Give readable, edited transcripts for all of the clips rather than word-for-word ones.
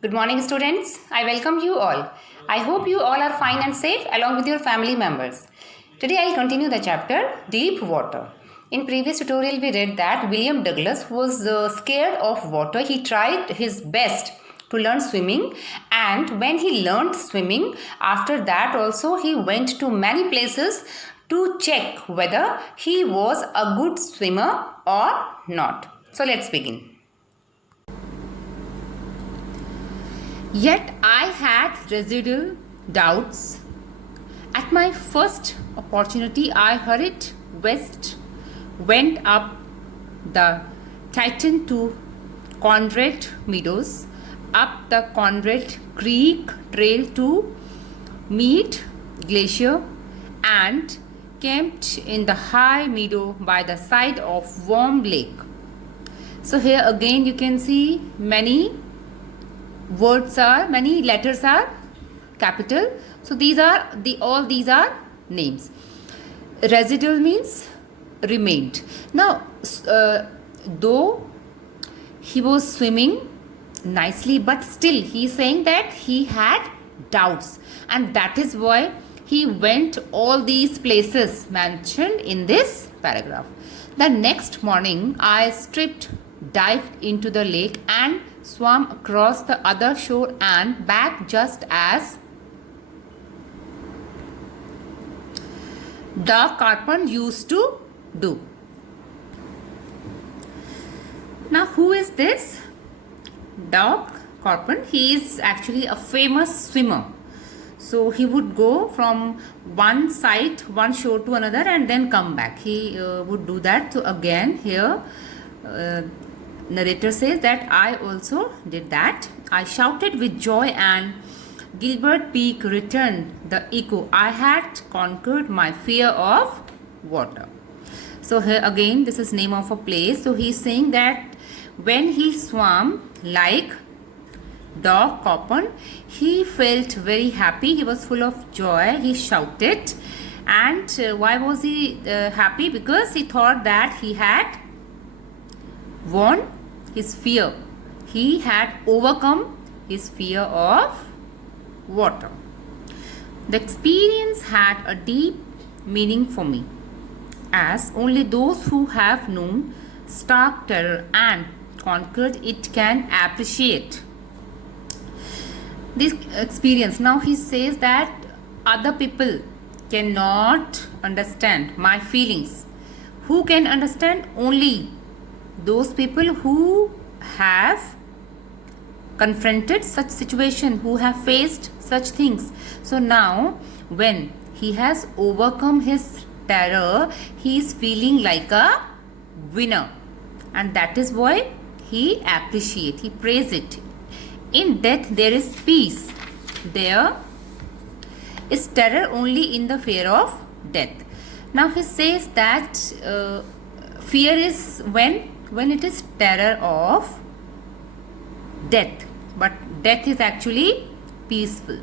Good morning, students. I welcome you all. I hope you all are fine and safe along with your family members. Today I'll continue the chapter Deep Water. In previous tutorial we read that William Douglas was scared of water. He tried his best to learn swimming, and when he learned swimming, after that also he went to many places to check whether he was a good swimmer or not. So let's begin. Yet I had residual doubts. At my first opportunity, I hurried west, went up the Titan to Conrad Meadows, up the Conrad Creek Trail to Mead Glacier, and camped in the high meadow by the side of Warm Lake. So here again you can see many letters are capital. So all these are names. Residual means remained. Now though he was swimming nicely, but still he is saying that he had doubts, and that is why he went all these places mentioned in this paragraph. The next morning I dived into the lake and swam across the other shore and back just as Doc Carpenter used to do. Now who is this Doc Carpenter? He is actually a famous swimmer. So he would go from one shore to another and then come back. He would do that. So again here narrator says that I also did that. I shouted with joy and Gilbert Peak returned the echo. I had conquered my fear of water. So here again this is name of a place. So he is saying that when he swam like Doc Carpenter, he felt very happy. He was full of joy. He shouted. And why was he happy? Because he thought that he had won his fear. He had overcome his fear of water. The experience had a deep meaning for me, as only those who have known stark terror and conquered it can appreciate this experience. Now he says that other people cannot understand my feelings. Who can understand? Only those people who have confronted such situation, who have faced such things. So now when he has overcome his terror, he is feeling like a winner, and that is why he appreciate, he praise it. In death there is peace. There is terror only in the fear of death. Now he says that fear is when it is terror of death, but death is actually peaceful.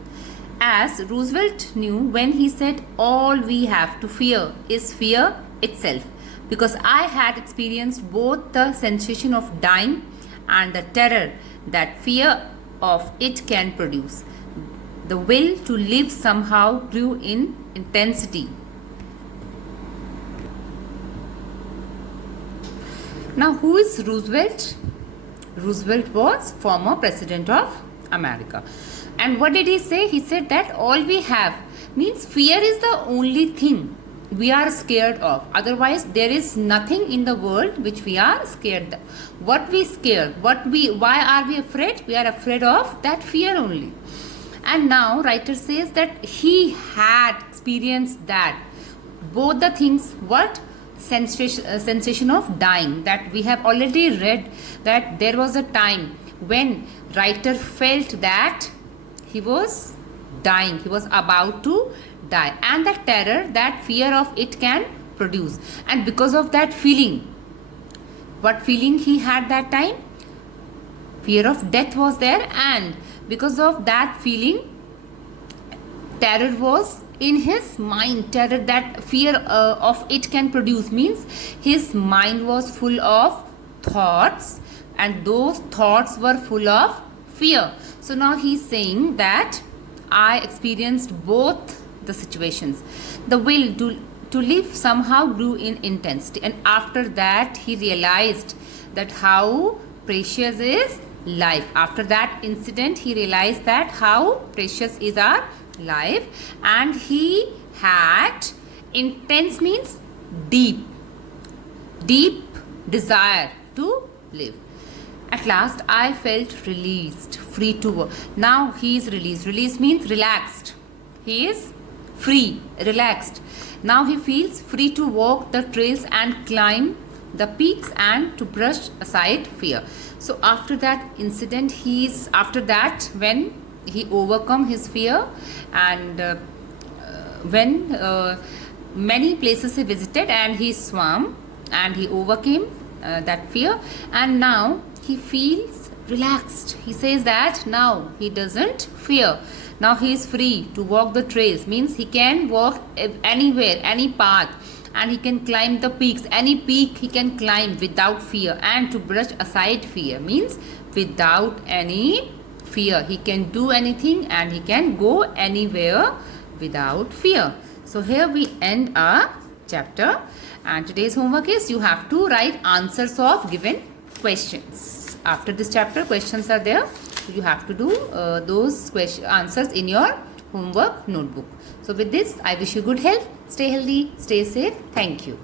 As Roosevelt knew when he said all we have to fear is fear itself, because I had experienced both the sensation of dying and the terror that fear of it can produce. The will to live somehow grew in intensity. Now who is Roosevelt? Roosevelt was former president of America. And what did he say? He said that all we have means fear is the only thing we are scared of. Otherwise there is nothing in the world which we are scared of. What we scared? Why are we afraid? We are afraid of that fear only. And now writer says that he had experienced that both the things. What? Sensation of dying, that we have already read that there was a time when writer felt that he was dying, he was about to die, and the terror that fear of it can produce. And because of that feeling, what feeling he had that time? Fear of death was there, and because of that feeling, terror was in his mind. Terror that fear of it can produce means his mind was full of thoughts, and those thoughts were full of fear. So now he's saying that I experienced both the situations. The will to live somehow grew in intensity, and after that he realized that how precious is life. After that incident he realized that how precious is our life, and he had intense means deep desire to live. At last I felt released, free to work. Now he is released. Released means relaxed. He is free, relaxed. Now he feels free to walk the trails and climb the peaks and to brush aside fear. So after that incident, when he overcome his fear, and when many places he visited and he swam and he overcame that fear, and now he feels relaxed. He says that now he doesn't fear. Now he is free to walk the trails, means he can walk anywhere, any path, and he can climb the peaks. Any peak he can climb without fear, and to brush aside fear means without any fear. He can do anything and he can go anywhere without fear. So here we end our chapter, and today's homework is you have to write answers of given questions. After this chapter, questions are there. So you have to do those answers in your homework notebook. So with this, I wish you good health. Stay healthy, stay safe. Thank you.